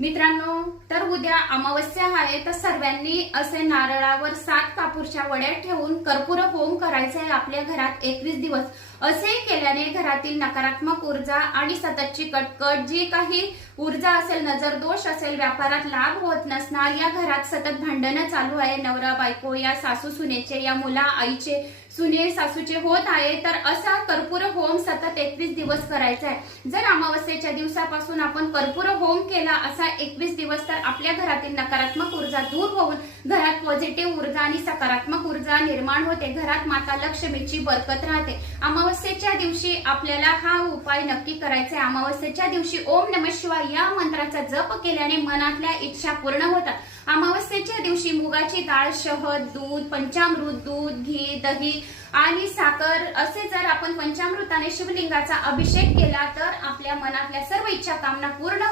मित्रांनो, तर उद्या अमावस्या आहे, तर सर्वांनी असे नारळावर 7 कापूरच्या वड्या ठेवून कर्पूर होम करायचा आहे आपल्या घरात 21 दिवस। असे केल्याने घरातील नकारात्मक ऊर्जा आणि सततची कटकट, जी काही ऊर्जा असेल, नजर दोष असेल, व्यापारात लाभ होत नसणार, या घरात सतत भांडणं चालू आहे, नवरा बायको या सासू सुनेचे, या मुला आईचे, सुने सासूचे होत आहे, तर असा कर्पूर होम सतत 21 दिवस करायचा आहे। जर अमावस्येच्या दिवसापासून आपण कर्पूर होम केला असा 21 दिवस, तर आपल्या घरातील नकारात्मक ऊर्जा दूर होऊन घरात पॉझिटिव्ह ऊर्जा आणि सकारात्मक ऊर्जा निर्माण होते, घरात माता लक्ष्मीची बरकत राहते। अमावस्येच्या दिवशी आपल्याला हा उपाय नक्की करायचा आहे। अमावस्येच्या दिवशी ओम नमः शिवाय या मंत्राचा जप केल्याने मनातल्या इच्छा पूर्ण होतात। अमावस्येच्या दिवशी मुगाची डाळ, शहद, दूध, पंचामृत, दूध, घी, दही आणि साखर असे जर आपण पंचामृताने शिवलिंगाचा अभिषेक केला, तर आपल्या मनातल्या सर्व इच्छा कामना पूर्ण